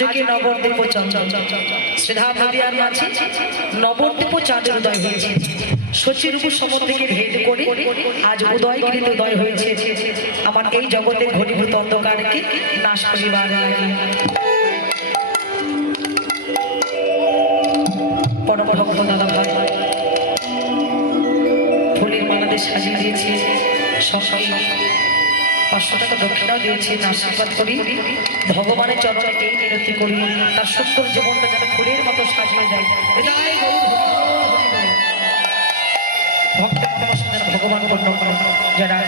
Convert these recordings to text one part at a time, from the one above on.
আজকে নবদ্বীপ চঞ্চল শ্রীধা নদিয়ার মাঝে নবদ্বীপ চাঁদের উদয় হয়েছে। শচীরূপ সমুদ্রকে ভেদ করে আজ উদয়গিরিতে উদয় হয়েছে আমার এই জগতের ঘনীভূত অন্ধকারকে নাশ করিবার লাগে। পরম ভক্ত দাদা ভাই ফুলের মালাদের সাজিয়ে দিয়েছে, সঙ্গে 500 টাকা দক্ষিণাও দিয়েছে। আশীর্বাদ করি ভগবানের চরণে এই মিনতি করি তার সুন্দর জীবনটা যেন ফুলের মতো সাজিয়ে যায়। ভক্তের নমস্কার ভগবান পূর্ণ করেন। যারা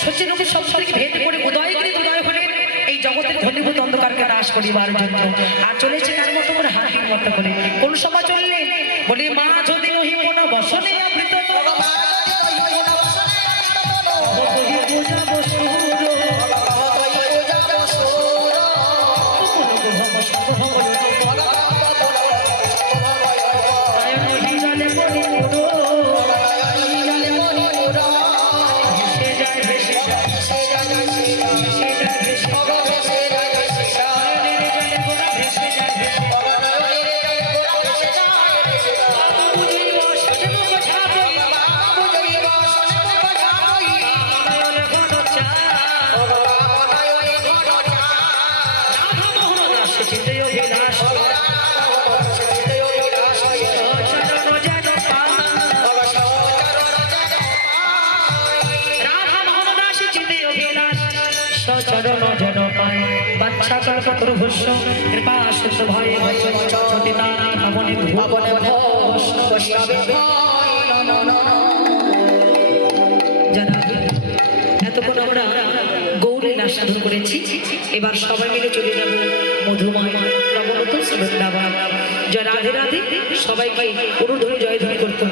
শচীরূপে সংসারকে ভেদ করে উদয়গিরি উদয় হলেন এই জগতের ঘনীভূত অন্ধকারকে নাশ করিবার জন্য। আর চলেছে তার মতো করে হাতির মতো করে। কোন সময় চললেন বলে মা যদি ওই কোন বসনে আবৃত চরণ জন পায় বাচ্চা কল্পতরু ভস্য কৃপা সুত ভয়ে বচন চদিতা ভবনে ভুবনে এতক্ষণ আমরা গৌরী নাচ সাধন করেছি। এবার সবাই মিলে চলে যাব মধুময় নবরত্ন বৃন্দাবন। জয় রাধে রাধে। সবাইকে পুরো ধরে জয়ধ্বনি করতে